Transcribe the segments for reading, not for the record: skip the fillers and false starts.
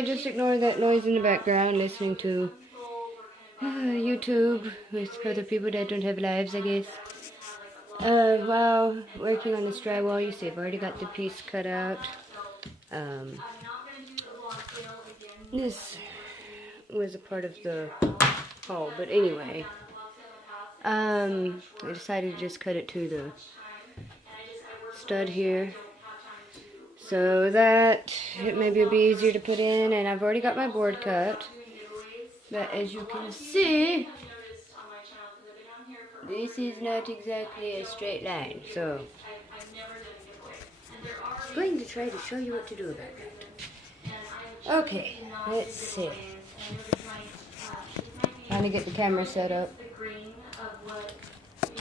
Hi, just ignore that noise in the background, listening to YouTube with other people that don't have lives, I guess. While working on this drywall, you see I've already got the piece cut out. This was a part of the haul, but anyway, I decided to just cut it to the stud here, so that it maybe will be easier to put in, and I've already got my board cut, but as you can see, this is not exactly a straight line, so I'm going to try to show you what to do about that. Okay, let's see. Trying to get the camera set up.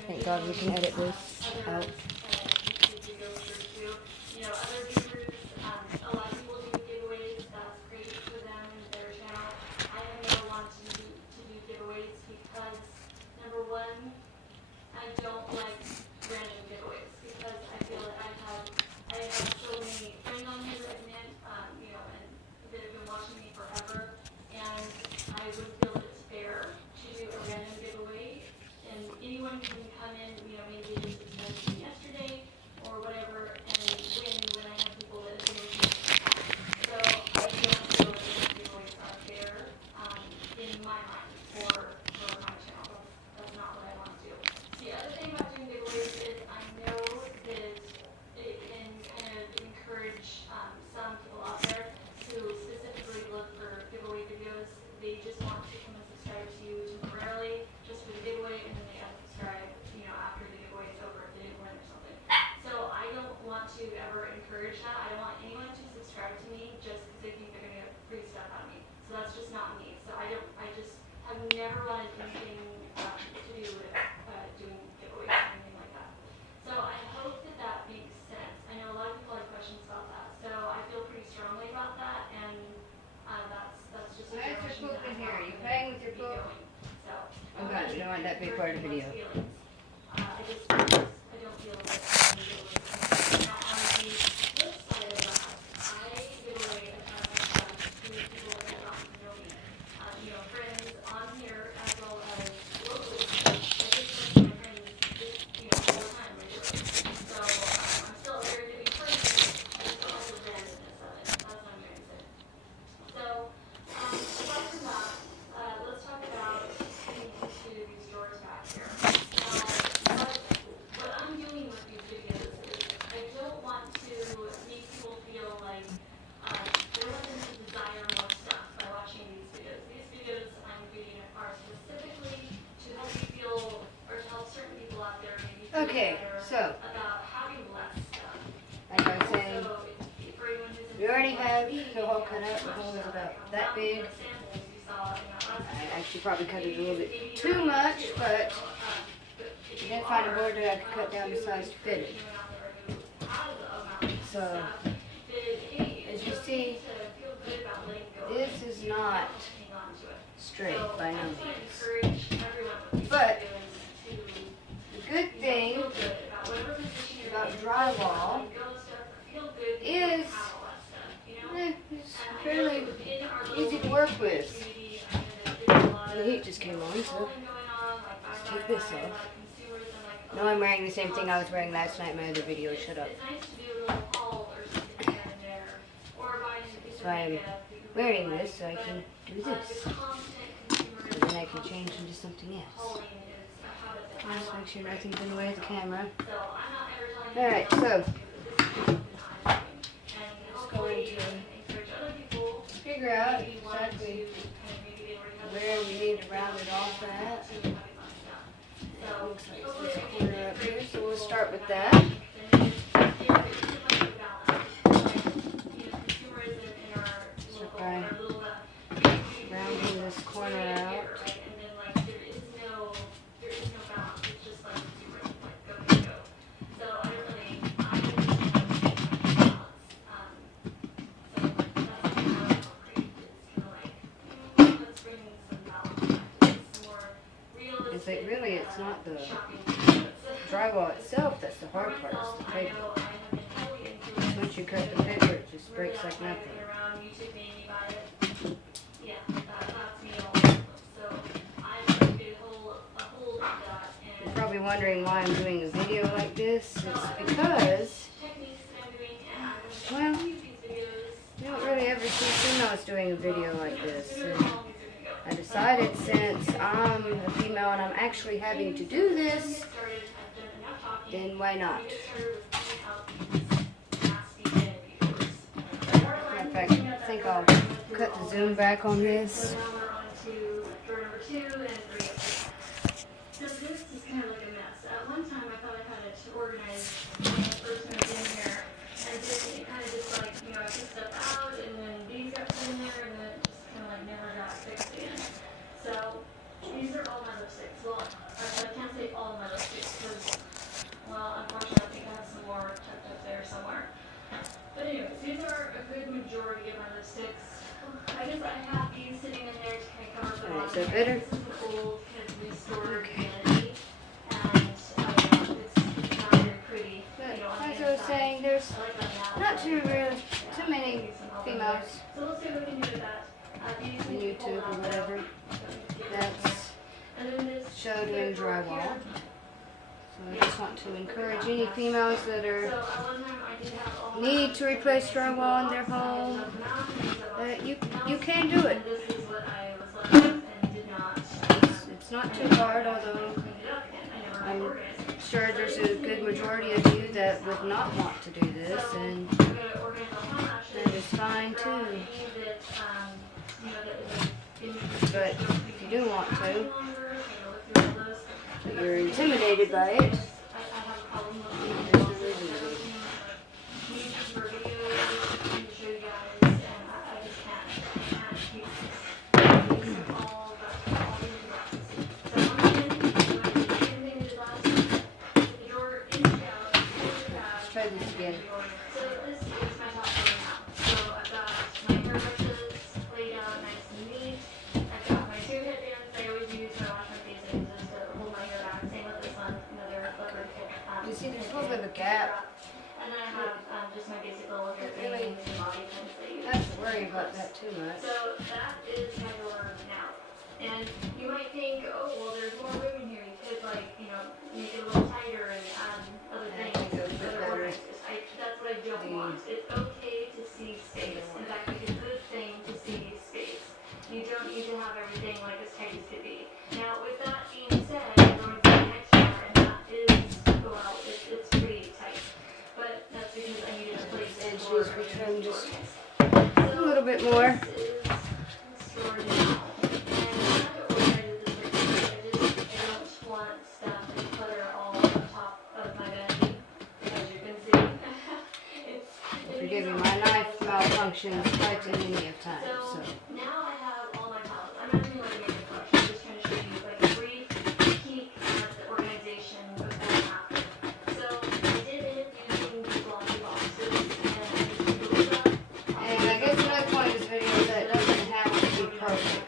Thank God we can edit this out. You don't want that big part of the video. Okay, so, like I was saying, we already have the hole cut out. The hole is about that big. I actually probably cut it a little bit too much, but I didn't find a board that I could cut down the size to fit it. So, as you see, this is not straight by no means. But the good thing about drywall is it's fairly easy to work with. The heat just came on, so let's take this off. No, I'm wearing the same thing I was wearing last night in my other video. Shut up. So I'm wearing this so I can do this. And then I can change into something else. Just make sure nothing's in the way of the camera. Alright, so just going to figure out exactly where we need to round it off at. It looks like there's a corner up here, so we'll start with that. Start by rounding this corner out. Really, it's not the drywall itself that's the hard part, it's the paper. Once you cut the paper, it just breaks like nothing. wondering why I'm doing a video like this, it's because, well, you don't really ever see females doing a video like this. And I decided, since I'm a female and I'm actually having to do this, then why not? In fact, I think I'll cut the zoom back on this. So this is kind of like a mess. At one time I thought I had it organized when I first moved in here, and then it kind of just like, I took stuff out, and then these got put in there, and then it just kind of like never got fixed again. So these are all my lipsticks. Well, I can't say all my lipsticks because, well, unfortunately I think I have some more tucked up there somewhere. But anyways, these are a good majority of my lipsticks. I guess I have these sitting in there to kind of cover the bottom. So bitter. This is the old kind of restored Unedited, and it's not very pretty. But as I was saying, there's not too many females So let's see what we can do with that. on YouTube or whatever that's show doing drywall. So I just want to encourage any females that need to replace drywall in their home, that you can do it. It's not too hard, although I'm sure there's a good majority of you that would not want to do this, and that is fine too. But if you do want to, but you're intimidated by it, there's no reason to. Let's try this again. So this is my top row now. So I've got my hair brushes laid out nice and neat. I've got my two headbands I always use when I wash my face. I use this to hold my hair back. Same with this one, another leopard. You see, there's a little bit of a gap. And then I have just my basic little hair Really, things and body pins that you I don't have to worry about that too much. So that is my door now. And you might think, oh, well, there's more room in here. You could, like, make it a little tighter and add other Yeah, I things. think it would fit other better. organizers. That's what I don't want. It's okay to see space. In fact, it's a good thing to see space. You don't need to have everything like as tight as could be. Now, with that being said, I'm going to the next door, and that is, well, it's pretty tight. But that's because I needed a place And for she's returned just organizing. a little bit more. This is stored now. And I have to organize this because I don't want stuff to clutter all on top of my vanity. As you can see, Forgive me, my knife malfunctions quite a many of times. So now I have all my palettes. I'm not doing like a makeup brush. I'm just trying to show you like a brief peek at the organization before and after. So I did it using these glossy boxes, and I just glued it up. And I guess another point of this video is that it doesn't have to be perfect.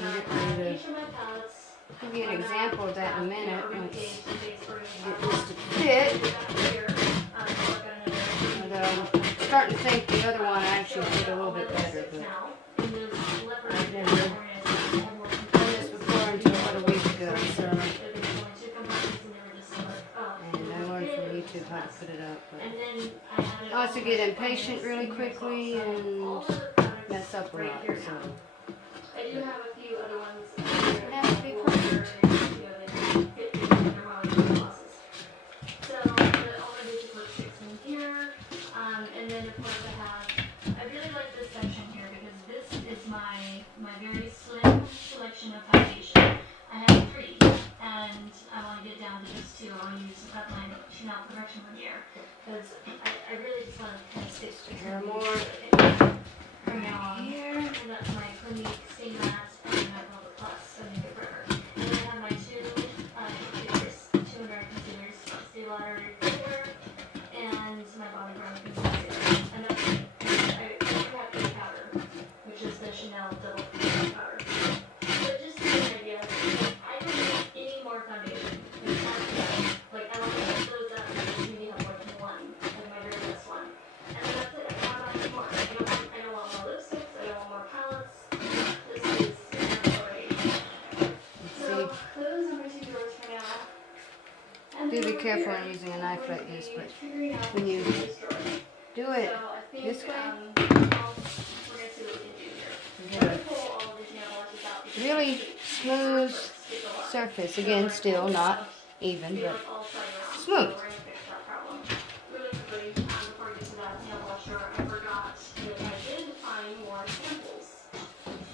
Now I have each of my palettes. I'll give you an example of that in a minute once I get This this to fit. Although I'm starting to think the other one actually did a little bit better, but I've never done this before until about a week ago, so, and I learned from YouTube how to put it up, but I also get impatient really quickly and mess up a lot, so I do have a few other ones. it has to be perfect. So all my basic lipsticks in here, and then of course I really like this section here because this is my very slim selection of foundation. I have 3, and I want to get down to just 2. I want to use my Chanel Perfection Premiere because I really just want to kind of stick to Here more from now on. here. And that's my Clinique Stain Matte and my Velvet Plus, so make it forever. And then I have my 2 concealers, 2 American concealers, Stay Lauder Concealer, and my Bobbi Brown Concealer. And that's it. I have a powder, which is the Chanel Double Powder. But just to get an idea, I don't need any more foundation. Like, I want to put those up and just maybe have more than one, like my very best one. And then that's it. I don't have any more. careful when using a knife like this, but when you do it this way, you get a really smooth surface. Again, still not even, but smooth. Really quickly, before I get to that nail washer, I forgot that I did find more samples.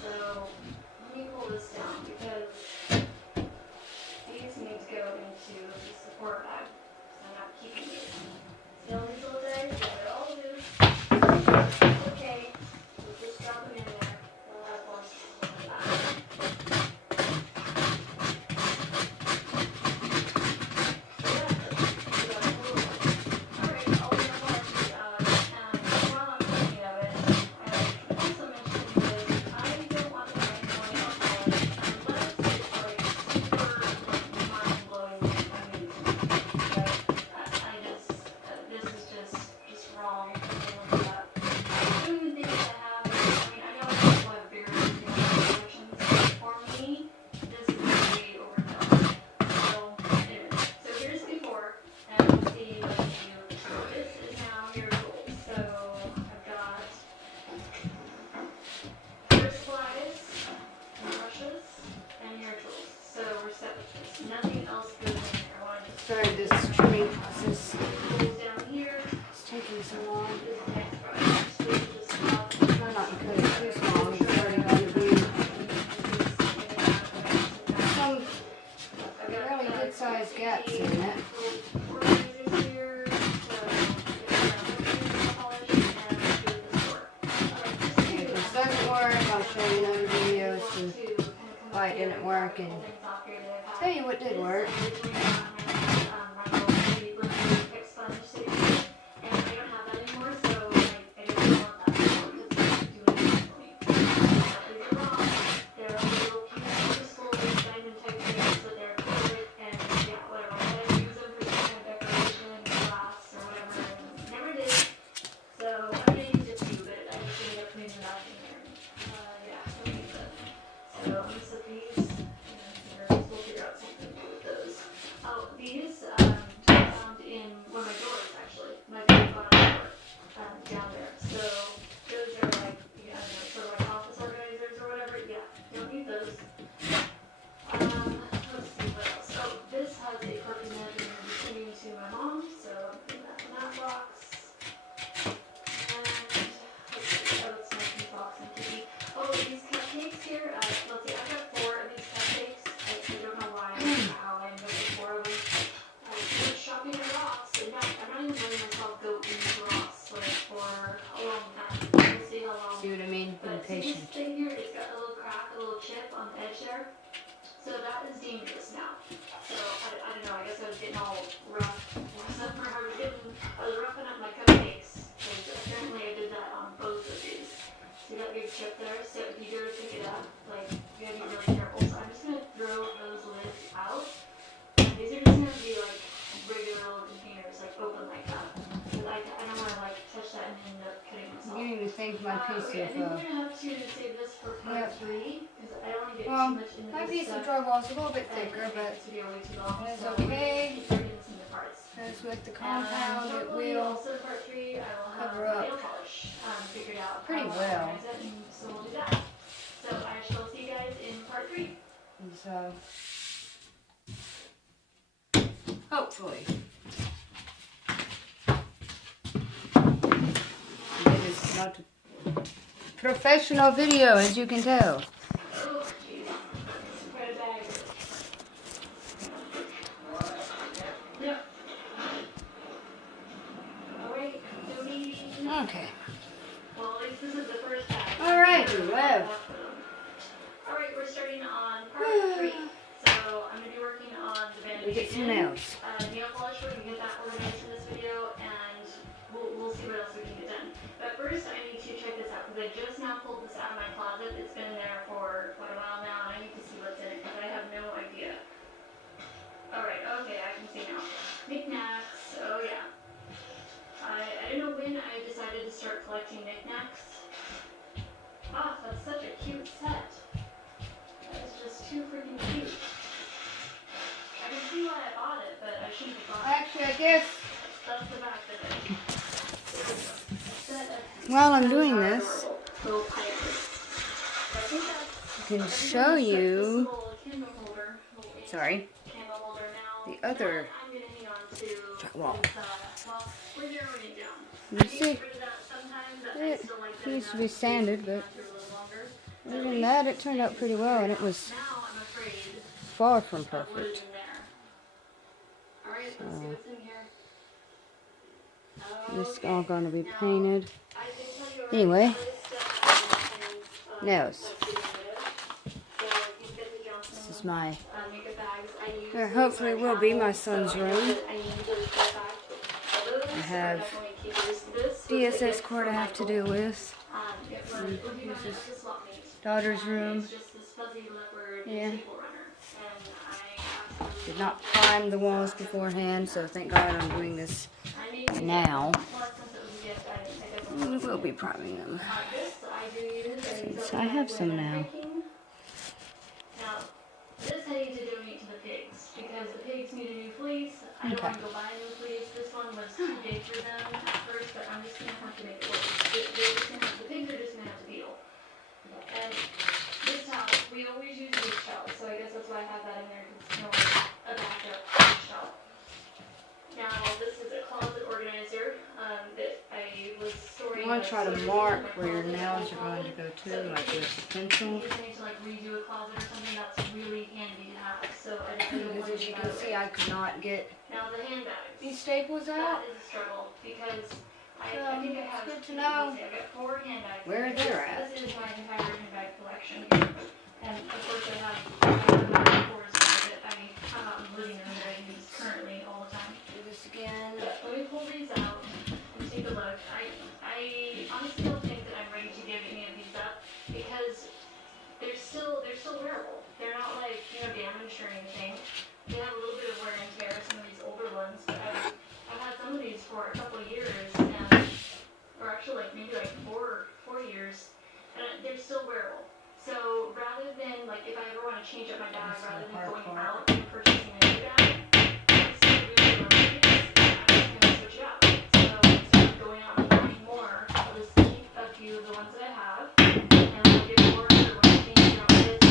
So let me pull this down because these need to go into the support bag. So I'm not keeping these. See all these little bags? Yeah, they're all loose. Okay, we'll just drop them in there. We'll have one like that. Sorry, this trimming process is taking so long. I'm not cutting too small. It's already going to be some really good sized gaps in it. If this doesn't work, I'll show you another video to why it didn't work and tell you what did work. See what I mean? Be patient. This thing here, it's got a little crack, a little chip on the edge there. So that is dangerous now. So I don't know, I guess I was getting all rough. I was roughing up my cupcakes. Because apparently I did that on both of these. See that big chip there? So if you do pick it up, like, you gotta be really careful. So I'm just gonna throw those lids out. And these are just gonna be like regular little containers, like open like that. I don't want to like touch that and end up cutting myself. I'm beginning to think my piece I think of, we're going to have to save this for part 3 because I don't want to get too much into my this piece of stuff. drywall is a little bit thicker, but It's way too long, it's so okay. we're going to some of the parts. as with the compound, it Hopefully will also part 3, I will have cover up nail polish figured out. pretty how to well. organize it, and so we'll do that. So I shall see you guys in part 3. And so, hopefully. It is not a professional video, as you can tell. Oh, jeez. Quite a bag. Yep. Alright, Okay. well, at least this is the first bag. Alright, well. Alright, we're starting on part 3. So I'm going to be working on the bandage. We get some nails. Nail polish, we're going to get that organized in this video, and we'll see what else we can get done. But first, I need to check this out, because I just now pulled this out of my closet. It's been in there for quite a while now, and I need to see what's in it, because I have no idea. Alright, okay, I can see now. Knickknacks, oh yeah. I don't know when I decided to start collecting knickknacks. Ah, that's such a cute set. That is just too freaking cute. I can see why I bought it, but I shouldn't have bought it. I guess That's the back of it. while I'm doing this, Little pipe. I think I that's can show you, little candle holder. sorry, Candle holder now. the other I'm gonna hang on to drywall. well, we're narrowing it down. You I see, get rid of that sometimes, but I it still like that needs to enough be sanded, but to do a little longer. other than that, it turned out pretty well, and it was Now I'm afraid far from that wood is perfect. in there. Alright, let's see what's in here. It's all going to be painted. I can tell you Anyway, this stuff nails. This is my, makeup bags. I use there hopefully will be my son's room. I need those for fact. I have DSS cord I have to deal with. This is daughter's room. Yeah. Did not prime the walls beforehand, so thank God I'm doing this now. We will be priming them. Since I have some now. Now, this I need to donate to the pigs because the pigs need a new fleece. I don't want to go buy a new fleece. This one was too big for them at first, but I'm just going to have to make it work. The pigs are just going to have to deal. And this towel, we always use beach towels, so I guess that's why I have that in there because it's more a backup beach towel. Now, this is a closet organizer that I was storing. You want to try to mark where your nails are going to go to, like with a pencil. You just need to like redo a closet or something. That's really handy to have. So I just Because as you can see, I could not get now the handbags. these staples That out. is a struggle because I So, think I have. it's good to know I've got 4 handbags. where they're at. This is my entire handbag collection here. And of course I have about 4 that I have out in the living room that I use currently all the time. Do this again. Let me pull these out and take a look. I honestly don't think that I'm ready to give any of these up because they're still wearable. They're not like, damaged or anything. They have a little bit of wear and tear, some of these older ones, but I've had some of these for a couple of years, or actually maybe 4 years, and they're still wearable. So rather than, if I ever want to change up my bag, rather than going out and purchasing a new bag, I'm still really love these, I'm just going to switch it out. So instead of going out and buying more, I'll just keep a few of the ones that I have, and I'll get more or when I change out this,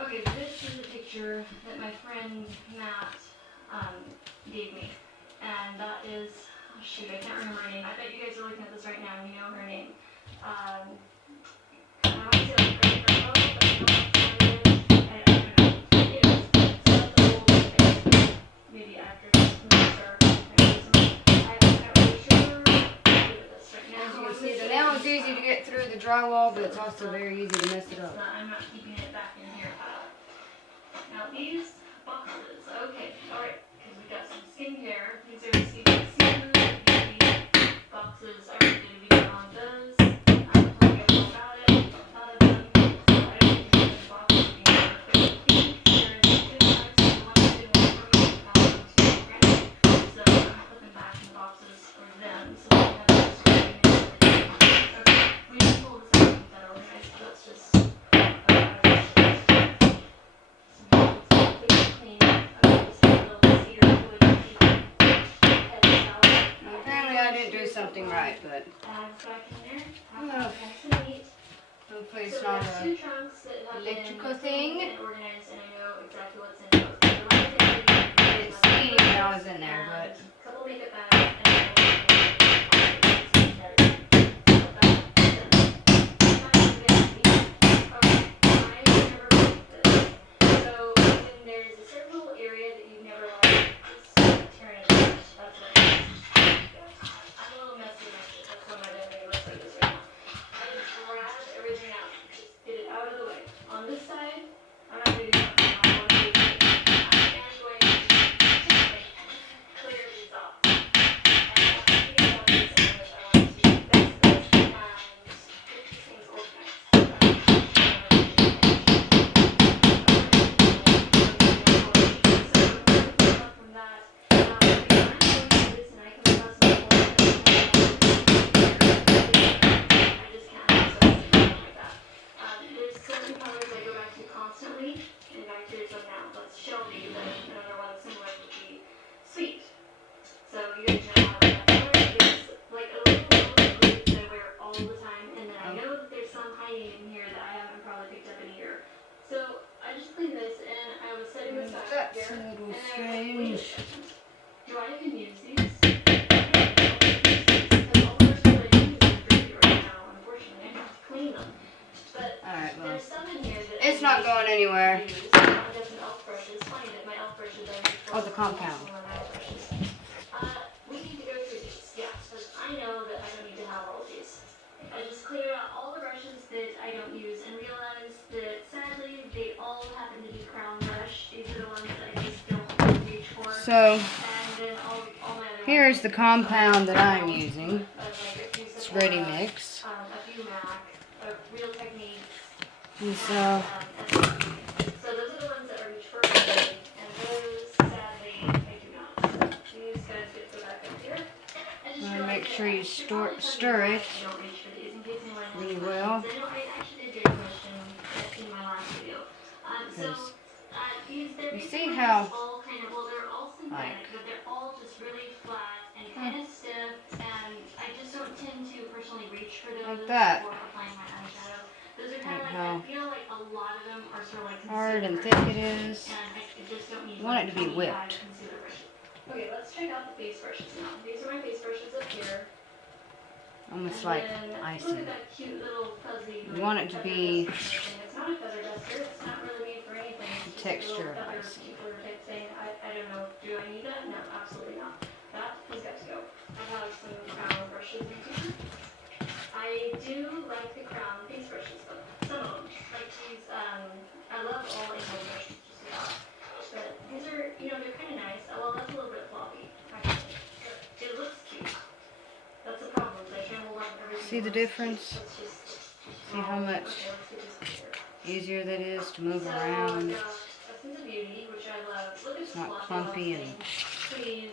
okay, this is a picture that my friend Matt gave me, and that is, oh shoot, I can't remember her name. I bet you guys are looking at this right now and you know her name. I want to say Frank or but I don't know what it is. So that's the old, maybe actress, movie star. I'm not really sure. Look at this right now. As you can see, the nail is easy to get through the drywall, but it's also very easy to mess it up. I'm not keeping it back in here. Now these boxes, okay, alright, because we got some skincare. These are seafood beauty boxes. I already did a video on those. I don't forget all about it. None of them. I don't think these boxes would be more than 50. They're in the good size. The ones that didn't work for me, I found them too grand. So I'm putting back in the boxes for them. So they have this screen and everything. Okay, we just pulled this out and keep that organized. So that's just Apparently I didn't do something right, but hopefully it's not an electrical thing. It's steam when I was in there, but clear these off. So And then all my other here's the compound that I'm ones using. of, like, a few It's ready Sephora, mix. a few MAC, Real Techniques. And so So those are the ones that are reach for me, and those, sadly, I do not. These guys get to go back up here. I just you want to realized make that sure I you should probably stir tell you it why I don't reach for these, in case anyone has really questions. well. I know I actually did your question in my last video. Because They're you see basically how, just all kind of, well, they're all synthetic, like, but they're all just really flat and kind of stiff, and I just don't tend to personally reach for those like that. for applying my eyeshadow. Those are kind Like of how like, I feel like a lot of them are sort of like hard and concealer thick it is. and I just don't need You want it to be 25 whipped. concealer brushes. Okay, let's check out the face brushes now. These are my face brushes up here. Almost And like then, look icing. at that cute little fuzzy, You want it to feather be duster thing. It's not a feather duster. It's not really made for anything. It's just texture a of little feather icing. keeper type thing. I don't know. Do I need that? No, absolutely not. That has got to go. I have some crown brushes in here. I do like the crown face brushes though. Some of them. Like these, I love all angle brushes just about. But these are, they're kind of nice. Well, that's a little bit floppy, actually. But it looks cute. That's the problem. I can't hold on to everything. See the difference? See how much easier that is to move around. Essence of Beauty, which I love. Look at It's not clumpy and please.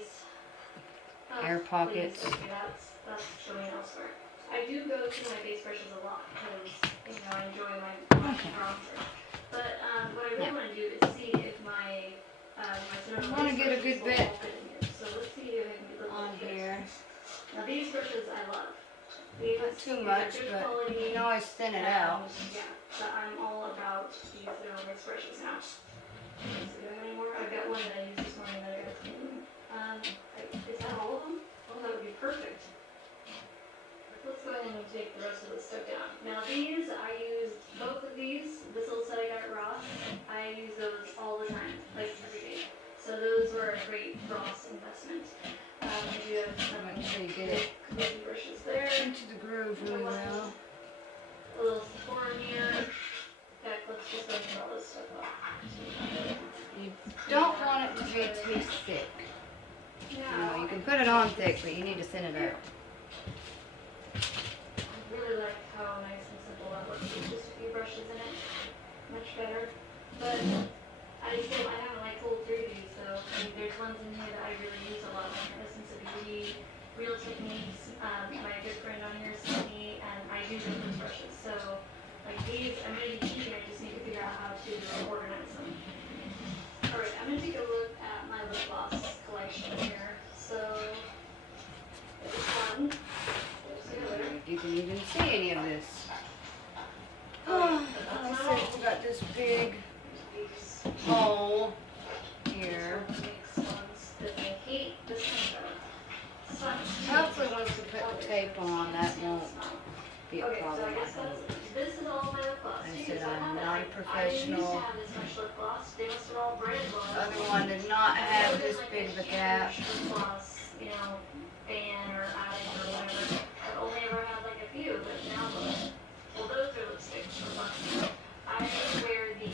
air pockets. Please. Okay, that's showing elsewhere. I do go to my face brushes a lot because I enjoy my bronzer. But what I really want to do is see if my I want to get a good bit So let's see if I can get the on here. Now these brushes I love. Not too much, but you can always thin it out. Yeah, but I'm all about these face brushes now. So do I have any more? I've got one that I used this morning that I got clean. Is that all of them? Oh, that would be perfect. Let's go ahead and take the rest of this stuff down. Now these, I use both of these. This little set I got at Ross. I use those all the time, like every day. So those were a great Ross investment. I do have some Make sure you get it baby brushes there. into the groove really well. A little Sephora mirror. In fact, let's just go and all this stuff off. You don't want it to be too thick. You can put it on thick, but you need to thin it out. I really like how nice and simple that looks with just a few brushes in it. Much better. But I haven't pulled through these, so there's ones in here that I really use a lot, like Essence of Beauty, Real Techniques. My good friend on here sent me, and I use those brushes. So these, I'm going to be cheating. I just need to figure out how to organize them. Alright, I'm going to take a look at my lip gloss collection here. So, there's one. You can even see any of this. Like I said, we got this big hole here. Hopefully once we put the tape on, that won't be a problem. This is all my lip gloss. I said I'm not a professional. I used to have this much lip gloss. They must have all branded The other one did not have this big of a cap. Lip gloss, fan or addict or whatever. I've only ever had a few, but now look. Well, those are lipsticks for Buxom. I wear these.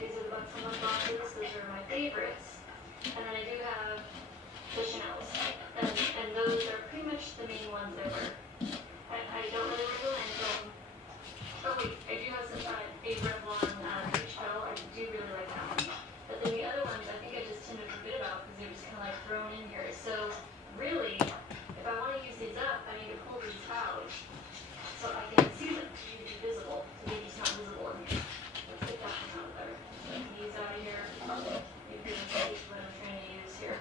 These are the Buxom lip glosses. Those are my favorites. And then I do have the Chanel's. And those are pretty much the main ones I wear. I don't really wear the Lancome. Oh wait, I do have some a Revlon peach petal. I do really like that one. But then the other ones I think I just tend to forget about because they're just kind of thrown in here. So really, if I want to use these up, I need to pull these out so I can see them. They need to be visible. They're just not visible in here. Let's get that one out of there. These out of here. You can see what I'm trying to use here.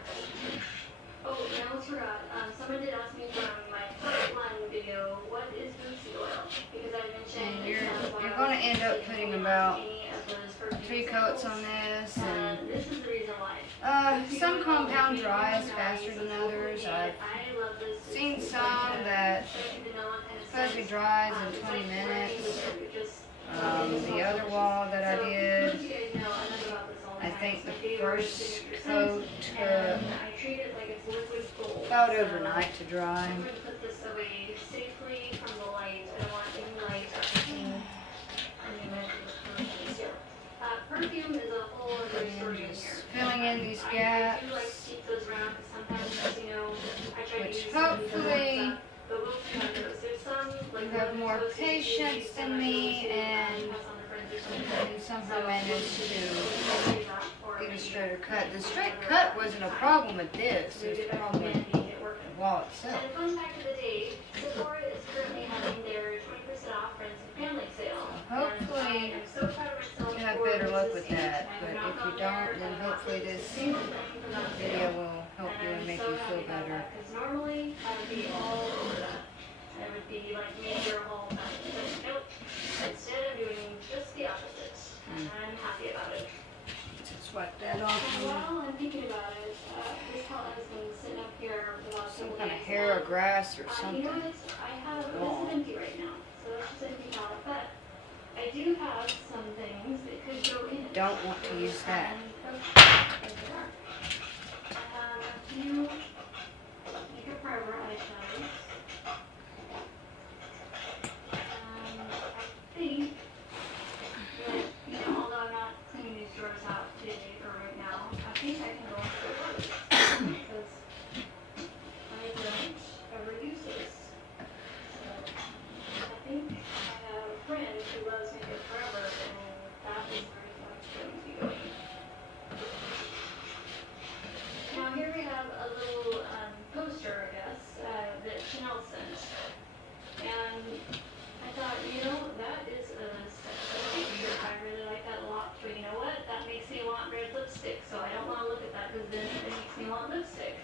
Oh, and I almost forgot. Someone did ask me from my part one video, what is bootsy oil? Because I mentioned You're going to end up putting about 3 coats on this. And this is the reason why. Some compound dries faster than others. I've seen some that fuzzy dries in 20 minutes. The other wall that I did, I think the first coat took about overnight to dry. I'm going to put this away safely from the light. I don't want any light or any measures of here. perfume is a whole other story in Just here. filling in these I gaps, do like to keep those around because sometimes, you know, I try to which use hopefully but we'll see how it goes. There's some, like, you have more patience than me and can somehow manage to get a straighter cut. The straight cut wasn't a problem with this, it was a problem with the wall itself. And fun fact of the day, Sephora is currently having their 20% off friends and family sale. Hopefully I'm so proud of myself you have for better luck with resisting. that, I but have not if you gone there, don't, then I have not hopefully seen a this single thing from that video sale. will help you and I'm make so you feel happy about better. that, 'cause normally I would be all over that. I would be like major haul time. But nope. Instead I'm doing just the opposite. And I'm happy about it. Just wipe that off. And while I'm thinking about it, this palette has been sitting up here for the last Some couple kind of days. hair or grass or You know something. what? I have, this Wrong. is empty right now, so it's just empty palette, but I do have some things that could go in it. Don't want to use that. And, there they are. I have a few Makeup Forever eyeshadows. I think that, you know, although I'm not cleaning these drawers out today or right now, I think I can go into the drawers because I don't ever use this. So I think I have a friend who loves Makeup Forever, and that is where that's going to be going. Now here we have a little poster, I guess, that Chanel sent. And I thought, you know, that is a picture. I really like that a lot. But you know what? That makes me want red lipstick. So I don't want to look at that because then it makes me want lipstick.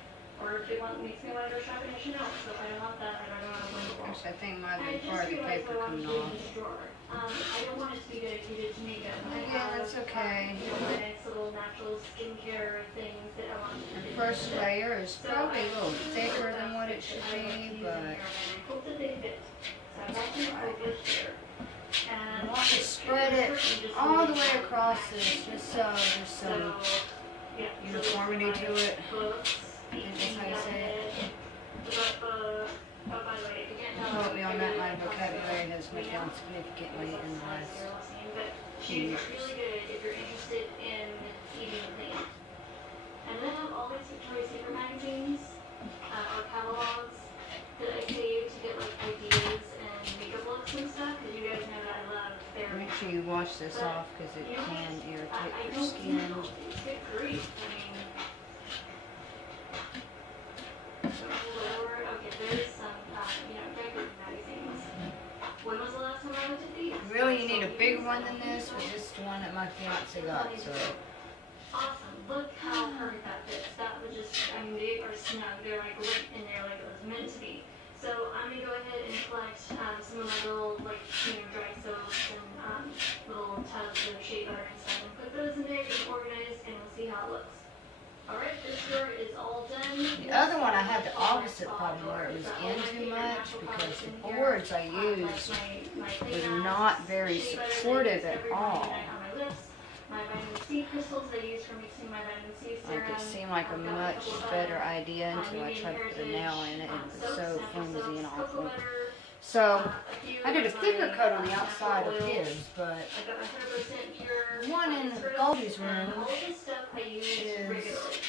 Or if it makes me want to go shopping at Chanel. So if I don't want that, I don't want to go to the wall. Gosh, I think might And I be just part of the realized paper I wanted coming to do off. this drawer. I don't want it to be dedicated to makeup. I Yeah, have, that's okay. You know, my nice little natural skincare things that I want to The do. first layer is So probably a little I choose thicker those than what it outfits should that I like to be, use in but here, and I hope that they fit. So I got them focused here. And I want to spread it all the way across this, just so there's some yeah, uniformity to it. books, Is this how you say it? oh, by the way, if you can't tell, Quote me on that, my I vocabulary has went down really significantly in the last but few she's years. really good if you're interested in eating clean. And then I have all these Victoria's Secret magazines, or catalogs, that I save to get like ideas and makeup looks and stuff, because you guys know that I love their Make sure you wash this off because it you know can what? irritate I your don't skin. know. Good grief. I mean, Lord, okay, there's some, you know, decorative magazines. When was the last time I looked at these? Really, you need a bigger one than this, but this is the one that my fiance got, so. Awesome. Look how perfect that fits. That was just, I mean, they are snug. They're like right in there like it was meant to be. So I'm going to go ahead and collect some of my little, like, you know, dry soaps and little tubs of shea butter and stuff and put those in there, get them organized, and we'll see how it looks. Alright, this drawer is all done. The other one I had the opposite problem where it was in too much because the boards I used were not very supportive at all. My vitamin C crystals I use for mixing my vitamin C serum. Like it seemed like a much better idea until I tried to put a nail in it and it was so flimsy and awful. So I did a thicker coat on the outside of his, but the one in Goldie's room is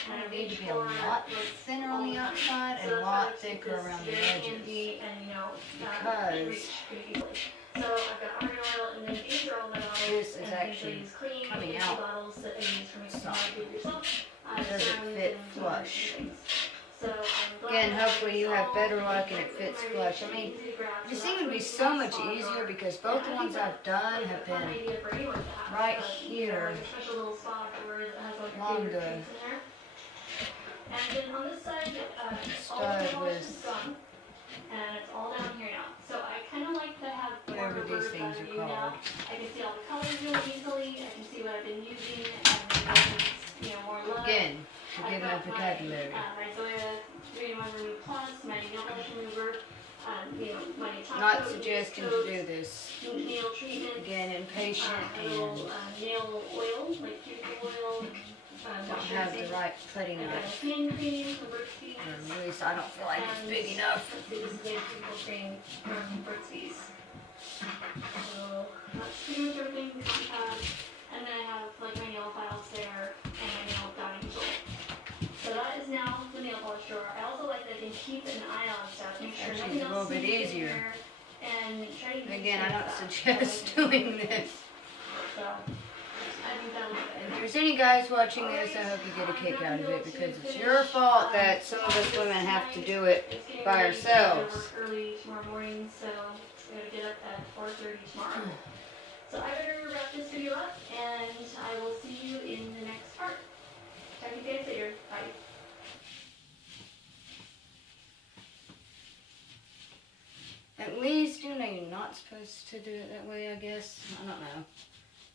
going to need to be a lot thinner on the outside and a lot thicker around the edges because so I've got argan oil, and then these are all my bottles. this is actually coming out. Bottles that I use for mixing soft. my food yourself. It doesn't fit flush. So I'm glad Again, that hopefully you have all better luck and my it fits really flush. I mean, easy grab, it so seemed to be that's so really much small easier drawer. because both the ones I've done have Fun been idea for anyone to have, right but, here like a special little spot where it has like along favorite the treats in there. And then on this side, all of stud the polish with is gone, and it's all down here now. So I kind of like to have more whatever of a these bird's things eye are view now. called. I can see all the colors really easily. I can see what I've been using, and what needs, you know, more love. Again, to I've give got it vocabulary. my Zoya 3-in-1 Remove Plus, my nail polish remover, you know, my top Not coat, suggesting to coat, do this. nail treatment, Again, impatient a little and nail oil, like cuticle oil. don't have the right putting I've got knife. a hand cream from Burt's Bees. Or at least I don't feel like it's big enough. Let's see, this is a cuticle cream from Burt's Bees. So that's pretty much everything that we have. and then I have like my nail files there and my nail dining tool. So that is now the nail polish drawer. I also like that I can keep an eye on stuff, make sure Actually, nothing it's a little else bit sneaks in easier. here, and try to keep Again, I don't that. suggest doing this. So I think that looks If better. there's any guys watching this, I hope you get a kick out of it because it's your fault that some of us women have to do it by ourselves. I work early tomorrow morning, so I gotta get up at 4:30 tomorrow. So I better wrap this video up, and I will see you in the next part. Talk to you guys later. Bye. At least, you know, you're not supposed to do it that way, I guess. I don't know.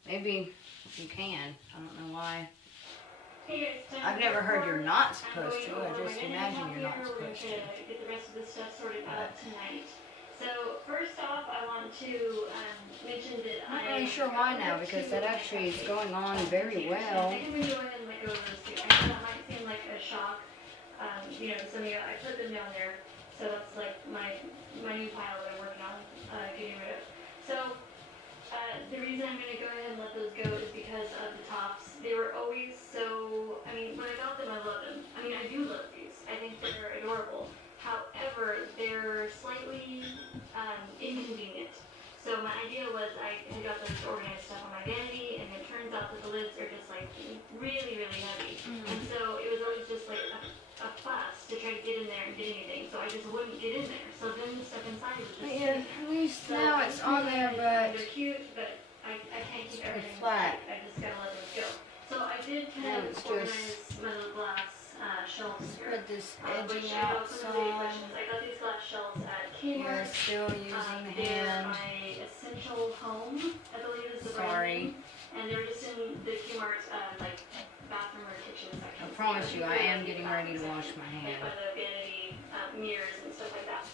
Maybe you can. I don't know why. Hey guys, I've never heard you're not supposed to. I just imagine you're not supposed to. Get the rest of this stuff sorted out tonight. So first off, I want to mention that I'm not really sure why now because that actually is going on very well. I can go ahead and let go of those two. I know that might seem like a shock. You know, some of you, I put them down there. So that's like my new pile that I'm working on getting rid of. So the reason I'm going to go ahead and let those go is because of the tops. They were always so, I mean, when I got them, I loved them. I mean, I do love these. I think they're adorable. However, they're slightly inconvenient. So my idea was I had got those organized stuff on my vanity, and it turns out that the lids are just like really, really heavy. And so it was always just like a fuss to try to get in there and get anything. So I just wouldn't get in there. So then the stuff inside was just Yeah, at least now it's on there, but they're cute, but I can't keep everything flat. I just gotta let them go. So I did kind Now of it's organize my little glass shelves here. put this Which edging I out got some really some. questions. I got these glass shelves at You're Kmart. still using the They're hand. my Essential Home, I believe is the brand Sorry. name. And they're just in the Kmart like bathroom or kitchen section. I promise you, I am getting ready to wash my Like by hands. the vanity mirrors and stuff like that.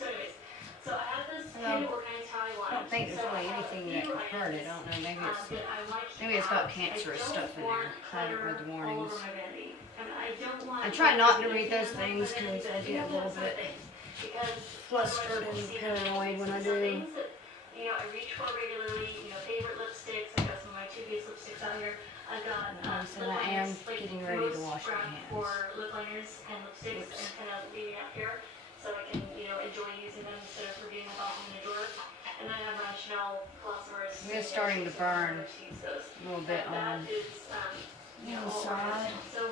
So anyways, so I have this Well, kind of organized how I want. I don't think there's So really I have anything a that few could hurt it. I items, don't know. Maybe that I like to maybe it's got have. cancerous I don't stuff in there. want I haven't read the clutter all warnings. over my vanity. I mean, I don't want. I try not to read those things because I get a little bit because flustered and paranoid when I do. Things that, you know, I reach for regularly. You know, favorite lipsticks. I got some of my Too Faced lipsticks out here. I got Like I said, lip I am liners, like getting ready to most wash my grab hands. for lip liners and lipsticks, and kind of leaving out here so I can, you know, enjoy using them instead of forgetting about them in a drawer. And then I have my Chanel Glossivers. It's starting to burn those. a little bit And that on is, you know, all inside. organized. So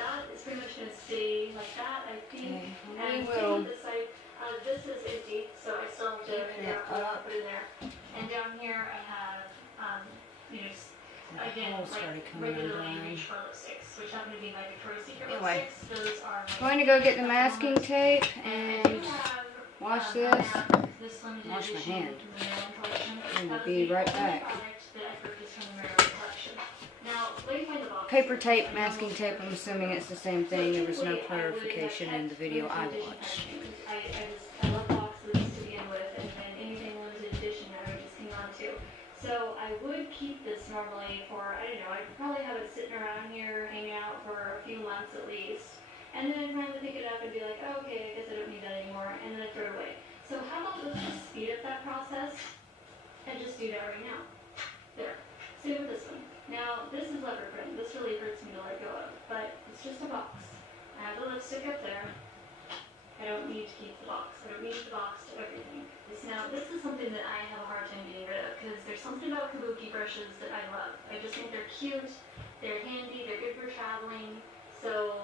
that is pretty much going to stay like that, I think. Okay, And we same will. with this side. This is empty, so I still have to Open figure it out what to up. put in there. And down here I have, you know, The again, hole like started coming regularly undone. reach for lipsticks, which happen to be my Victoria's Secret Anyway. lipsticks. Those are my Going to go get the masking tape and I and do have, wash I this. have this limited Wash my edition hand. from the Maryland collection. And That was be the right only back. product that I purchased from the Maryland collection. Now, let me find the box. Paper tape, masking tape, I'm assuming it's the same thing. There was no clarification in the video I watched. I love boxes to begin with, and then anything limited edition I would just hang on to. So I would keep this normally for, I don't know, I'd probably have it sitting around here, hanging out for a few months at least. And then I'd finally pick it up and be like, oh, okay, I guess I don't need that anymore, and then I'd throw it away. So how about let's just speed up that process and just do that right now. There. Same with this one. Now, this is leopard print. This really hurts me to let go of, but it's just a box. I have the lipstick up there. I don't need to keep the box. I don't need the box to everything. This is something that I have a hard time getting rid of because there's something about kabuki brushes that I love. I just think they're cute, they're handy, they're good for traveling. So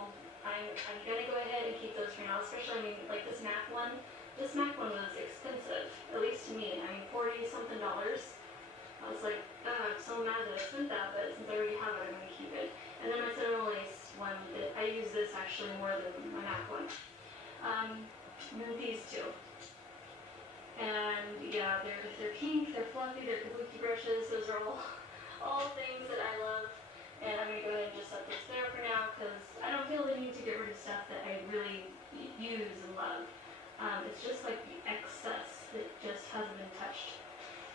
I'm gonna go ahead and keep those for now, especially, I mean, like this MAC one. This MAC one was expensive, at least to me. I mean, $40-something. I was like, I'm so mad that I spent that, but since I already have it, I'm gonna keep it. And then my Cinnamon Lace one, I use this actually more than my MAC one. And then these two. And yeah, they're pink, they're fluffy, they're kabuki brushes. Those are all things that I love. And I'm gonna go ahead and just set this there for now because I don't feel the need to get rid of stuff that I really use and love. It's just like the excess that just hasn't been touched.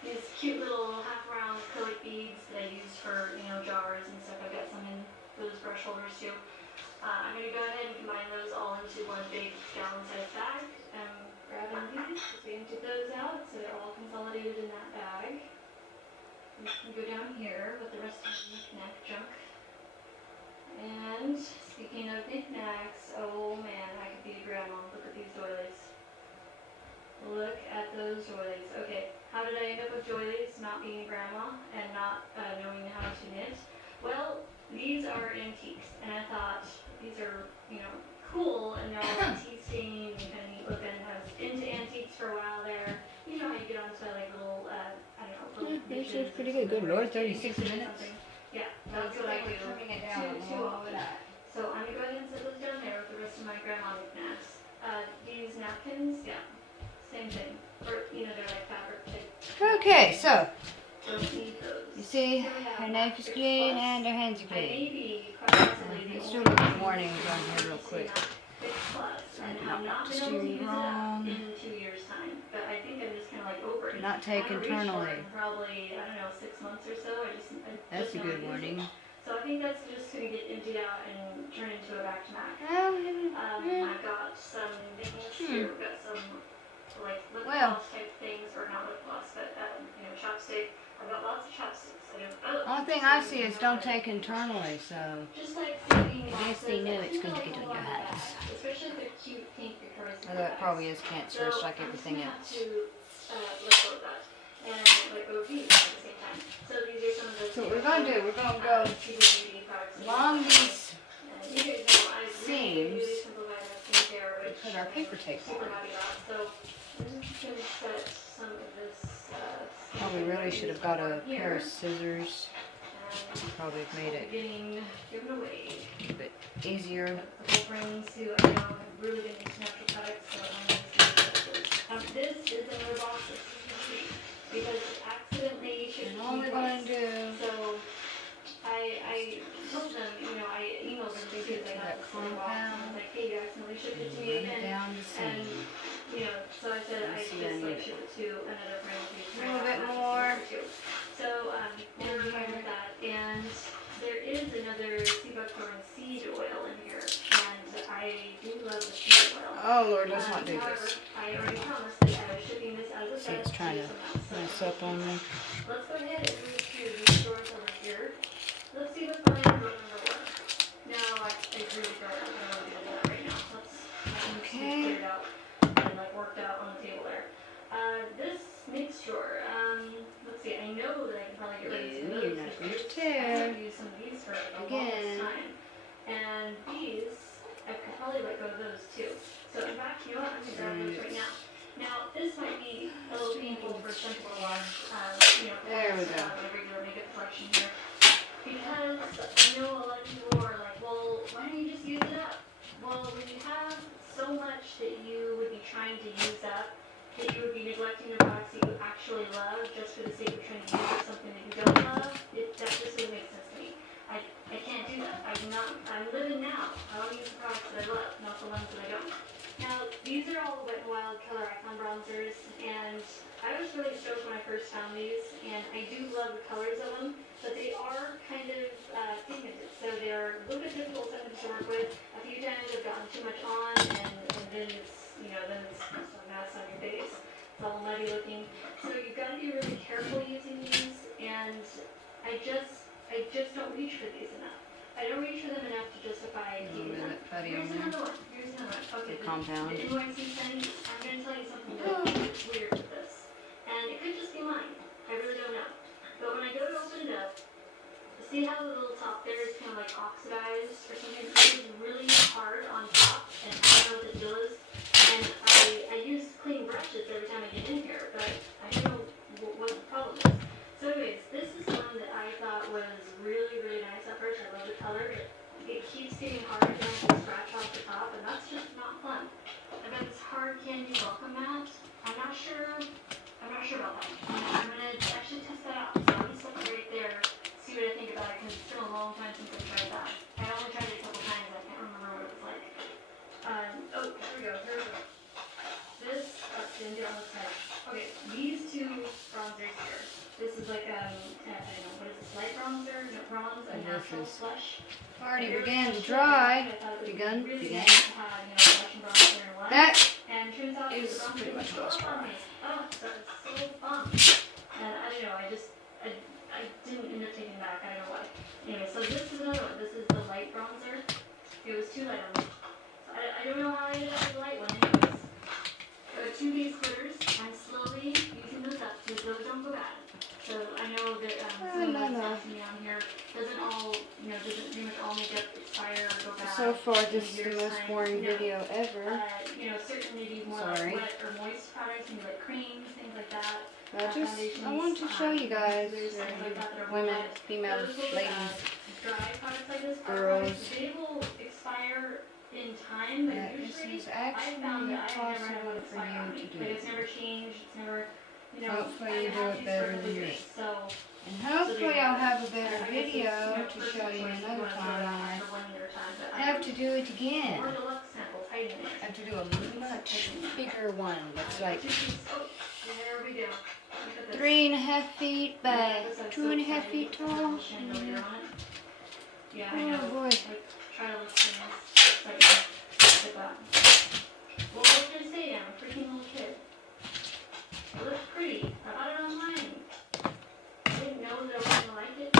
These cute little half-round acrylic beads that I use for, you know, jars and stuff. I've got some in those brush holders too. I'm going to go ahead and combine those all into one big gallon-sized bag. Grabbing these, just waiting to get those out so they're all consolidated in that bag. we can go down here with the rest of the knick-knack junk. And speaking of knickknacks, oh man, I could be a grandma. Look at these doilies. Look at those doilies. Okay, how did I end up with doilies, not being a grandma, and not knowing how to knit? Well, these are antiques, and I thought these are, you know, cool, and they're all antique themed and kind of neat looking. I was into antiques for a while there. You know how you get onto like little, I don't know, little This niches is pretty or good. Good Lord, something. 36 minutes. Yeah, that's what I do. Trimming it down Too all often. that. So I'm gonna go ahead and set those down there with the rest of my grandma knickknacks. These napkins, yeah, same thing. Or, you know, they're like fabric type. Okay, so Don't need those. you see, Here we have her knife is Six clean Plus. and her hands are I may clean. be quite possibly the Let's only do a little person warning who's down here real using quick. that Six Plus, and I have do not not been steer able to you use it wrong. in 2 years' time. But I think I'm just kind of like over it. Not take I haven't reached for internally. it in probably, I don't know, 6 months or so. I That's a don't good use it. warning. So I think that's just going to get emptied out and turn into a back-to-back. Well, I've got some things here. We've got some like lip Well. gloss type things, or not lip gloss, but you know, chapstick. I've got lots of chapsticks. only thing I see is don't take internally, so Just like saving I guess they boxes, know I it's do going to like get a on lot your of that, hands. especially if they're cute pink Victoria's Secret Although it bags. probably is cancerous So like I'm everything just gonna else. have to let go of that and let go of these at the same time. So these are some of the. So what we're going to do, we're going to go beauty products. along these And you guys know I really seams, simplified my skincare, which put our paper tape super on. happy about. So I'm just gonna set some of this. Probably really should have got a pair of scissors. And Probably have made it getting given away. a bit easier. A couple friends who I know have really been into natural products, so I'm going to see this is another box of CCC because it accidentally shipped And to all me we're going to twice. do, So I told them, you know, I emailed them because I got this little box and I was like, hey, you accidentally shipped it to me run it again. down the And, seam. you know, so I said I See, just I need like it. ship it to another friend who's A little bit more. So, we're fine with that. And there is another sea buckthorn seed oil in here. And I do love the seed oil. Oh Lord, let's not do However, this. I already promised that I was shipping this as a See, set it's trying to mess up on me. Let's go ahead and move to these stores over here. Let's see what's behind door number 1. No, I really don't want to do that right now. Let's Okay. clear it out and like worked out on the table there. This mixture, let's see, I know that I can probably get rid of some of You're those not going to pictures. I tear. have used some of these for the Again. longest time. And these, I could probably let go of those too. So in fact, you know what, I'm going to grab those right now. Now, this might be a little painful for some people on, you know, There we go. my regular makeup collection here. Because I know a lot of people are like, well, why don't you just use it up? Well, when you have so much that you would be trying to use up, that you would be neglecting the products that you actually love just for the sake of trying to use up something that you don't love, that just doesn't make sense to me. I can't do that. I'm living now. I want to use the products that I love, not the ones that I don't. Now, these are all Wet n Wild Color Icon bronzers, and I was really stoked when I first found these, and I do love the colors of them, but they are kind of pigmented, so they're a little bit difficult sometimes to work with. A few times I've gotten too much on, and then it's, you know, then it's just a mess on your face. It's all muddy looking. So you've got to be really careful using these, and I just don't reach for these enough. I don't reach for them enough to justify A keeping little them. bit putty Here's on there. another one. Here's another one. Okay, The compound. the NYC thing, I'm going to tell you something that's weird with this. And it could just be mine. I really don't know. But when I go to open it up, see how the little top there is kind of like oxidized or something? It is really hard on top, and I don't know what the deal is. And I use clean brushes every time I get in here, but I don't know what the problem is. So anyways, this is one that I thought was really, really nice at first. I love the color. It keeps getting harder to scratch off the top, and that's just not fun. I got this hard candy welcome mat. I'm not sure about that. I'm gonna actually test that out. So I'm gonna set it right there, see what I think about it, because it's been a long time since I tried that. I only tried it a couple times. I can't remember what it was like. Oh, here we go. This, didn't get on this side. Okay, these two bronzers here. This is like, I don't know, what is this, light bronzer? No, bronze, a And this natural is blush. Already Very began to much dry. I thought it would be Begun. really Began. nice to have, you know, blush and bronzer in one. That And turns out is the bronzer pretty much was what's so fun. dry. Oh, that was so fun. And I don't know, I So far, this is the most boring video ever. You know, certain maybe more Sorry. like wet or moist products, maybe like creams, things like that. I want to show you guys, women, females, ladies, Dry products like this, girls, they will expire in time, but that this usually is actually I found that I have never had possible one for expire on you me. to Like do. it's never changed, it's never, you know, Hopefully you do it better than me. So, And hopefully I'll have a better video to show you another time. I have to do it again. Or deluxe sample, tighten it. I have to do a much bigger one. That's like Oh, there we go. 3.5 feet by 2.5 feet tall. Yeah, I know. Oh boy. Like, try to look nice. Like that. Well, what can I say? I'm a freaking little kid. It looks pretty. I bought it online. I didn't know that I was gonna like it.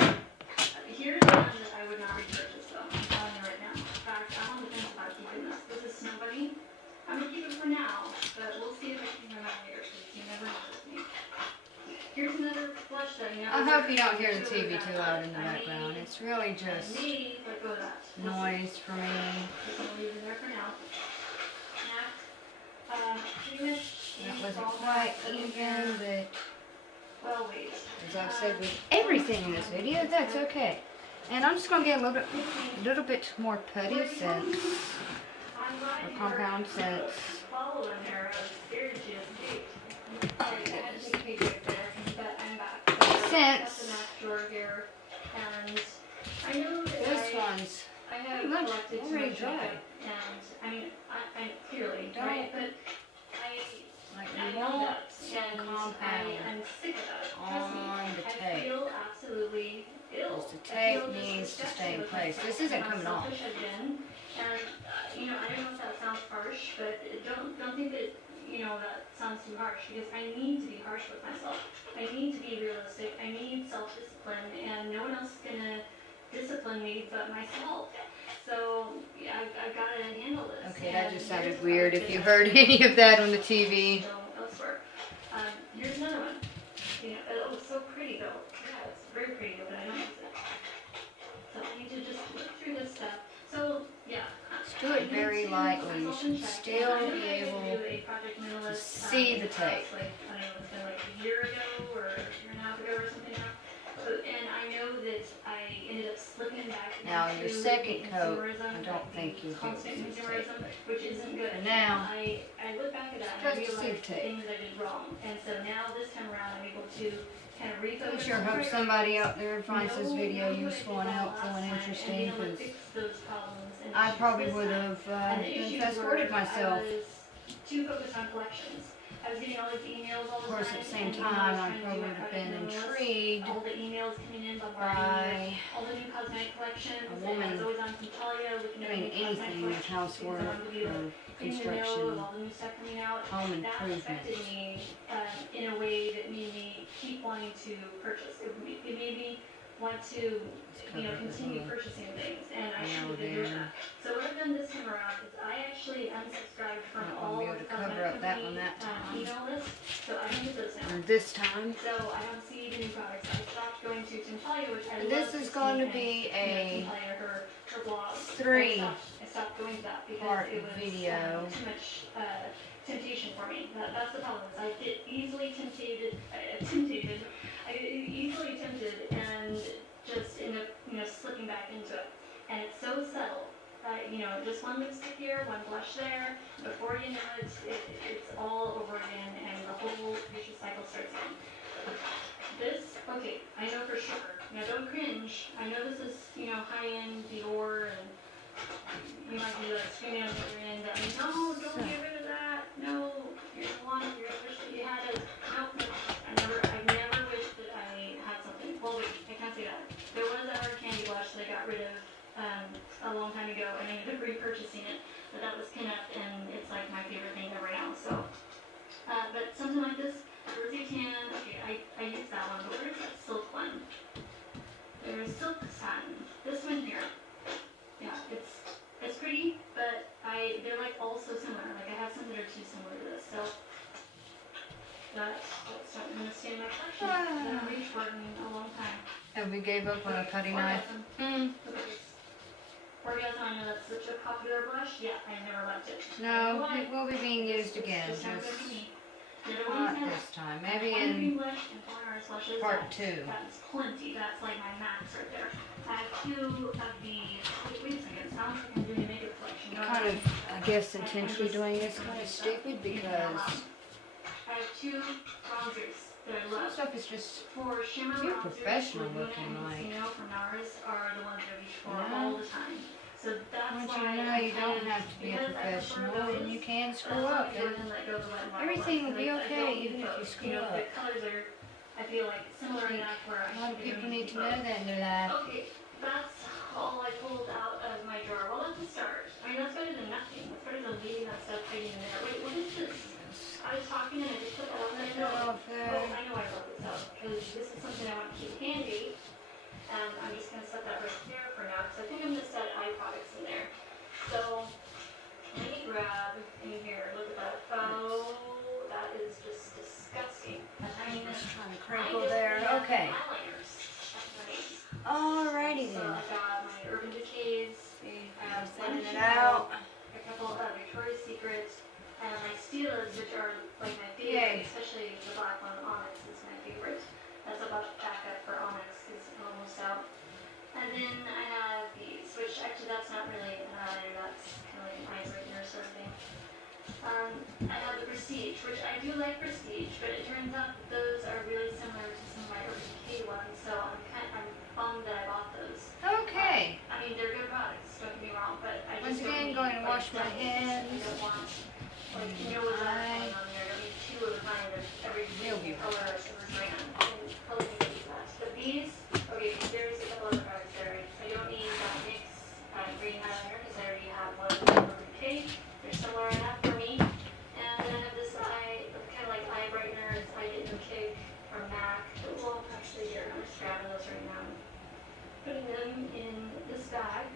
Here's one that I would not repurchase though. I'm telling you right now. In fact, I'm on the fence about keeping this. This is Snow Bunny. I'm gonna keep it for now, but we'll see if I can remember later. Because you never know with me. Here's another flush that you I hope you don't hear the TV too loud in the background. It's really just let go of that. noise for me. Just gonna leave it there for now. Pretty much. That wasn't quite even, but Well, wait. as I've said with everything in this video, that's okay. And I'm just gonna get a little bit more putty since, or compound since. Following there, I was scared that she escaped. I had to take a page right there, but I'm back. Since the Mac drawer here, and I know that this one's I have pretty much collected too already much dry. makeup, and I mean, I clearly, Don't right? But like I you know want that, some and compound I'm sick of that. Trust me. on the I tape. feel absolutely ill. Because the tape needs to stay in place. This isn't coming off. And you know, I don't know if that sounds harsh, but don't think that that sounds too harsh, because I need to be harsh with myself. I need to be realistic. I need self-discipline, and no one else is gonna discipline me but myself. So yeah, I've got to handle this. Okay, that just sounded here's weird what if I you did. heard any of that on the TV. So elsewhere. Here's another one. Oh, it's so pretty though. Yeah, it's very pretty, but I don't use it. So I need to just look through this stuff. So yeah. Just do it very lightly. You should still be able to see the tape. Like, I don't know, it's been like a year ago or a year and a half ago or something now. And I know that I ended up slipping back Now, your into second coat, consumerism, I don't think you'll do constant with the consumerism, tape. which isn't good. But now, I look back at that and I supposed to see realize the tape. things I did wrong. And so now this time around I'm able to kind of refocus. I sure on hope prayer, somebody out there finds this know video what I useful and did wrong helpful and last time, interesting, and be able to because fix those problems and I issues probably this would time. have And the issues fast-forwarded were myself. I was too focused on collections. I was getting all these emails all Of the time. course, at the same and time, I trying to do probably my would have project been minimalist. intrigued All the emails coming in bombarding me by with all the new cosmetic collections. a And I woman was always on Centralia looking at doing new cosmetic anything with collections housework because I wanted to be or in the know of construction, all the new stuff coming out. home That improvement. affected me in a way that made me keep wanting to purchase. It made me want to, continue purchasing things, and I should have been doing that. So what I've done this time around is I actually unsubscribed from I all won't be of able the to cover cosmetic up that company one that time. email lists, so I don't get those now. Or this time. So I don't see the new products. I stopped going to Centralia, which I This love is to going see, to be and, a Centralia, her blog. I stopped going to that because part it was video. too much temptation for me. That's the problem. Is I get easily tempted. I get easily tempted and just end up slipping back into it. And it's so subtle. Just one lipstick here, one blush there. Before you know it, it's all over again, and the whole vicious cycle starts again. This, okay, I know for sure. Now don't cringe. I know this is, high-end Dior, and you might be like screaming on the other end. No, don't get rid of that. No, you're the one. You wish that you had it. Nope. I've never wished that I had something. Well, wait, I can't say that. There was a hard candy blush that I got rid of a long time ago, and I ended up repurchasing it. But that was pinup, and it's like my favorite thing ever now. So, but something like this, rosy tan. Okay, I used that one, but where's that silk one? There's silk satin. This one here. Yeah, it's pretty, but they're like all so similar. Like I have some that are too similar to this. So that's starting to stay in my collection. I haven't reached for it in a long time. And we gave up on a cutting knife. Look at this. Orgasm I know that's such a popular brush. Yeah, I never liked it. No, it will be being used again, Just not just good for me. The other one's not nice. this time. Maybe One in green blush and 4 hours blushes. part 2. That's plenty. That's like my max right there. I have 2 of the. Wait a second. It sounds like I'm doing a makeup collection. No, Kind of, I guess, intentionally doing this kind of stupid because I have 2 bronzers that I some love. stuff is just For shimmer too bronzers, professional Laguna looking, and like. Casino from NARS are the ones I reach for Yeah. all the time. So that's Once why you know you don't have to be a professional and you can screw up, and everything will be okay even if you screw up. The colors are, I feel like, similar enough where A lot of people need to know that in their life. Okay, that's all I pulled out of my drawer. Well, that's a start. I mean, that's better than nothing. That's better than leaving that stuff hiding in there. Wait, what is this? I was talking and I just put that on there. Oh, I know I wrote this out because this is something I want to keep handy. And I'm just going to set that right there for now because I think I'm going to set eye products in there. So, let me grab in here. Look at that. Oh, that is just disgusting. Just trying to crinkle there. Okay. Eyeliners. That's my name. Alrighty So then. I got my Urban Decays. I have Sending it Chanel, out. a couple of Victoria's Secret, and my Stilas, which are like my Yay. favorite, especially the black one, Onyx is my favorite. That's a backup for Onyx because it's almost out. And then I have these, which actually that's not really an eyeliner, that's kind of like an eye brightener sort of thing. I have the Prestige, which I do like Prestige, but it turns out that those are really similar to some of my Urban Decay ones, so I'm bummed that I bought those. Okay. I mean, they're good products, don't get me wrong, but I Once just don't again, need, going to like, wash my doubles. hands. I don't want, like, you know what's going on there, I don't need 2 of a kind of every They'll be color or brand. And color needs that. But these, okay, there's a couple other products there. I don't need that NYX green eyeliner because I already have one of the Urban Decay. They're similar enough for me. And then I have this kind of like eye brightener, it's Eye Getting Cake from MAC. Well, actually here, I'm just grabbing those right now. Putting them in this bag.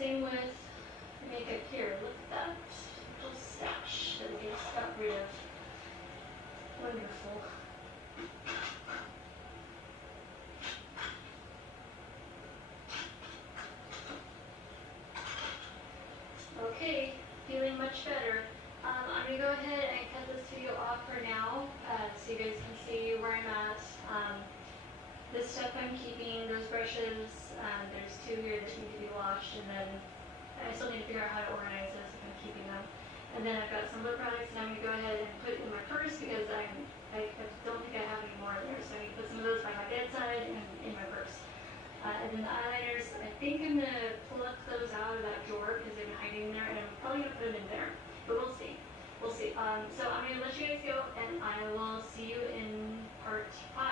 Same with makeup here. Look at that little stash that we just got rid of. Wonderful. Okay, feeling much better. I'm going to go ahead and cut this video off for now so you guys can see where I'm at. This stuff I'm keeping, those brushes, there's 2 here that need to be washed, and then I still need to figure out how to organize this if I'm keeping them. And then I've got some other products that I'm going to go ahead and put in my purse because I don't think I have any more in there, so I'm going to put some of those by my bedside and in my purse. And then the eyeliners, I think I'm going to pluck those out of that drawer because they've been hiding in there, and I'm probably going to put them in there, but we'll see. We'll see. So I'm going to let you guys go, and I will see you in part 5.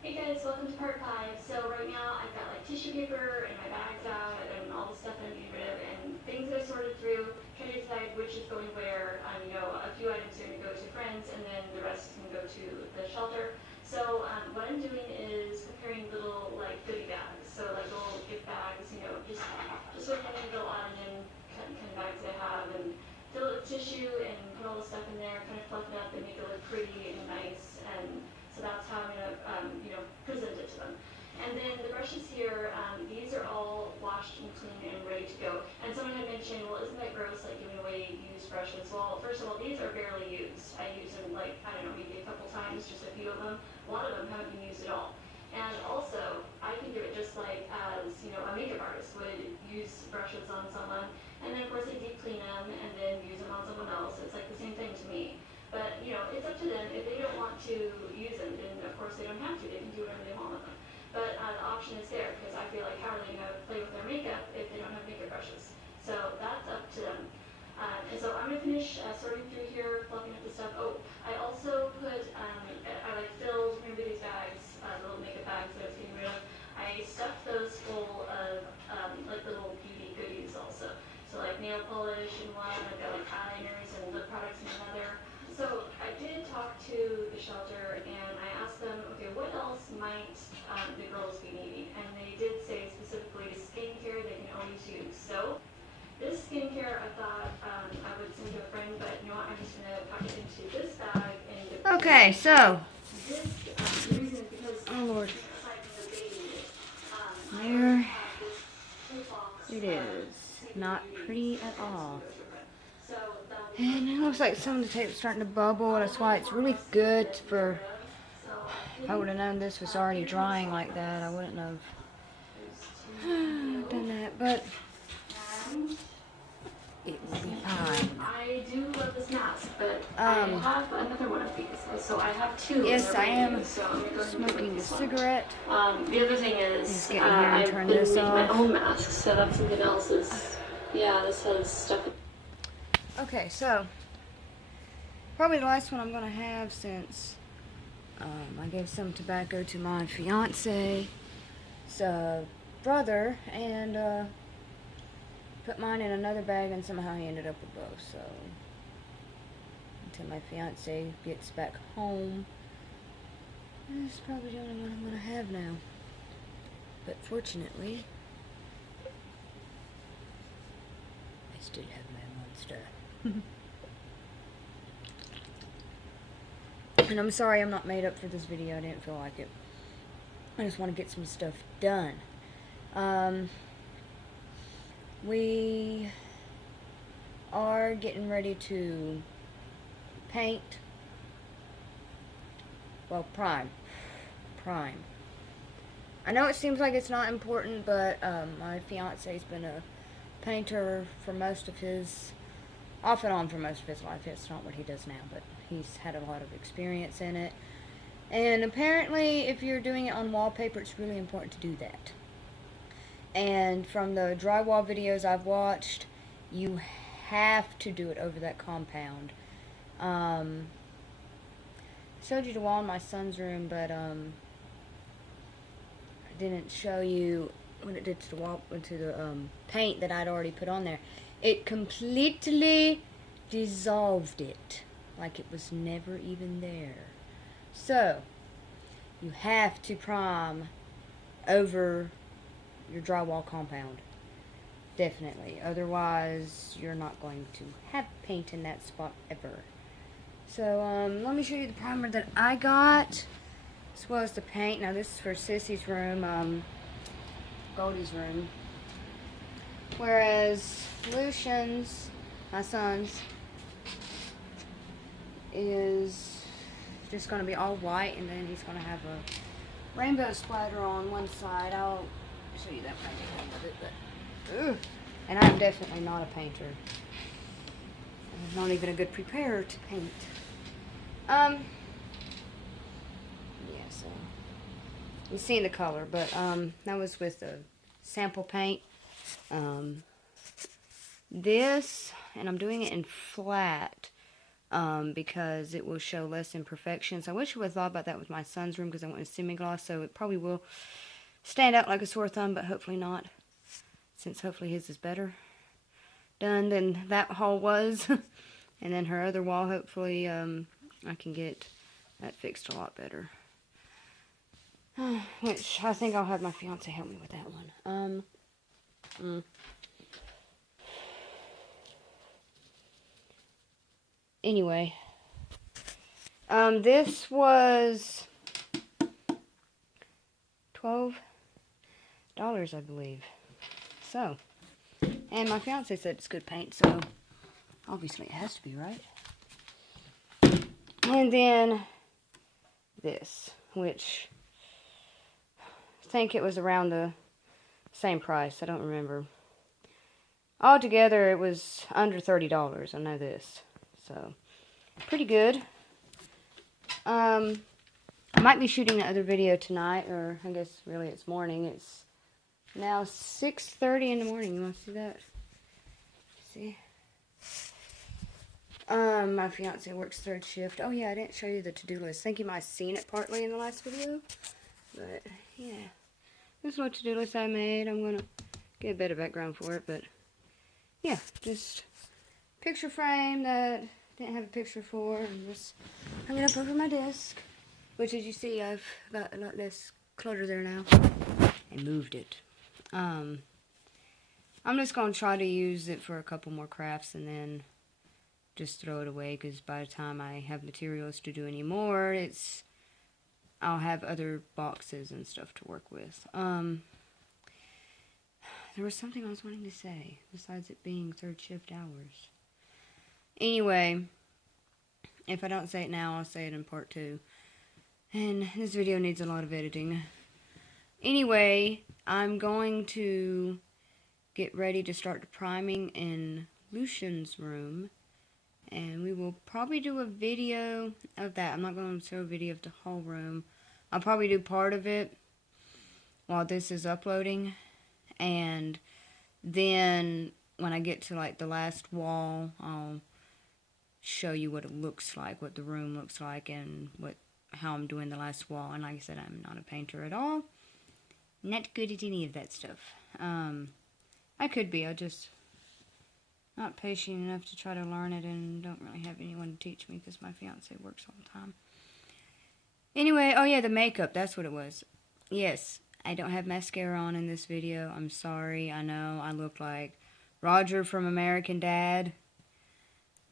Hey guys, welcome to part 5. So right now I've got like tissue paper and my bags out and all the stuff that I'm getting rid of and things that I sorted through, trying to decide which is going where. You know, a few items are going to go to friends and then the rest is going to go to the shelter. So what I'm doing is preparing little like goodie bags. So like little gift bags, you know, just sort of little admin kind of bags I have and fill it with tissue and put all the stuff in there, kind of fluff it up and make it look pretty and nice. And so that's how I'm going to, present it to them. And then the brushes here, these are all washed and clean and ready to go. And someone had mentioned, well, isn't that gross, like giving away used brushes? Well, first of all, these are barely used. I use them like, I don't know, maybe a couple times, just a few of them. A lot of them haven't been used at all. And also, I can do it just like as, a makeup artist would use brushes on someone. And then of course I deep clean them and then use them on someone else. It's like the same thing to me. But, it's up to them. If they don't want to use them, then of course they don't have to. They can do whatever they want with them. But the option is there because I feel like how are they going to play with their makeup if they don't have makeup brushes? So that's up to them. And so I'm going to finish sorting through here, fluffing up the stuff. Oh, I also put, I filled, remember these bags, little makeup bags that I was getting rid of. I stuffed those full of little beauty goodies also. So like nail polish in one, I've got like eyeliners and lip products in another. So I did talk to the shelter and I asked them, okay, what else might the girls be needing? And they did say specifically skincare they can always use. So this skincare Okay, so. Oh Lord. There it is. Not pretty at all. And it looks like some of the tape's starting to bubble. That's why it's really good for. If I would have known this was already drying like that, I wouldn't have done that. But it will be fine. I do love this mask, but I have another one of these. So I have two. Yes, I am smoking a cigarette. The other thing is, getting here and I've turn been this making my off. own masks, so that's something else. Yeah, this has stuff. Okay, so probably the last one I'm gonna have since I gave some tobacco to my fiance's brother and put mine in another bag, and somehow he ended up with both. So until my fiance gets back home, this is probably the only one I'm gonna have now. But fortunately, I still have my monster. And I'm sorry I'm not made up for this video. I didn't feel like it. I just want to get some stuff done. We are getting ready to paint. Well, prime. I know it seems like it's not important, but my fiance's been a painter for most of his, off and on for most of his life. It's not what he does now, but he's had a lot of experience in it. And apparently, if you're doing it on wallpaper, it's really important to do that. And from the drywall videos I've watched, you have to do it over that compound. I showed you the wall in my son's room, but I didn't show you what it did to the wall, to the paint that I'd already put on there. It completely dissolved it, like it was never even there. So you have to prime over your drywall compound, definitely. Otherwise, you're not going to have paint in that spot ever. So let me show you the primer that I got, as well as the paint. Now this is for Sissy's room, Goldie's room, whereas Lucian's, my son's, is just going to be all white, and then he's going to have a rainbow splatter on one side. I'll show you that when I get done with it. But, and I'm definitely not a painter. I'm not even a good preparer to paint. Yeah, so you've seen the color, but that was with the sample paint. This, and I'm doing it in flat because it will show less imperfections. I wish I would have thought about that with my son's room, because I went with semi-gloss, so it probably will stand out like a sore thumb, but hopefully not, since hopefully his is better done than that hall was. And then her other wall, hopefully I can get that fixed a lot better. Which I think I'll have my fiance help me with that one. Anyway, this was $12, I believe. So, and my fiance said it's good paint, so obviously it has to be, right? And then this, which I think it was around the same price. I don't remember. Altogether, it was under $30. I know this. So, pretty good. I might be shooting another video tonight, or I guess really it's morning. It's now 6:30 in the morning. You want to see that? See? My fiance works third shift. Oh yeah, I didn't show you the to-do list. I think you might have seen it partly in the last video. But, yeah. This is what to-do list I made. I'm going to get a better background for it, but, yeah. Just picture frame that didn't have a picture for, and just hung it up over my desk. Which, as you see, I've got a lot less clutter there now. And moved it. I'm just going to try to use it for a couple more crafts, and then just throw it away, because by the time I have materials to do any more, I'll have other boxes and stuff to work with. There was something I was wanting to say, besides it being third shift hours. Anyway, if I don't say it now, I'll say it in part 2. And this video needs a lot of editing. Anyway, I'm going to get ready to start the priming in Lucian's room. And we will probably do a video of that. I'm not going to show a video of the whole room. I'll probably do part of it while this is uploading. And then when I get to like the last wall, I'll show you what it looks like, what the room looks like, and how I'm doing the last wall. And like I said, I'm not a painter at all. Not good at any of that stuff. I could be. I'm just not patient enough to try to learn it, and don't really have anyone to teach me because my fiance works all the time. Anyway, oh yeah, the makeup. That's what it was. Yes. I don't have mascara on in this video. I'm sorry. I know I look like Roger from American Dad.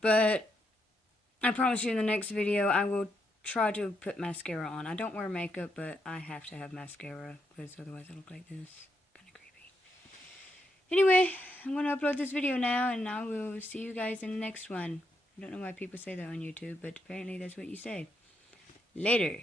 But I promise you in the next video I will try to put mascara on. I don't wear makeup, but I have to have mascara because otherwise I look like this. Kind of creepy. Anyway, I'm going to upload this video now, and I will see you guys in the next one. I don't know why people say that on YouTube, but apparently that's what you say. Later.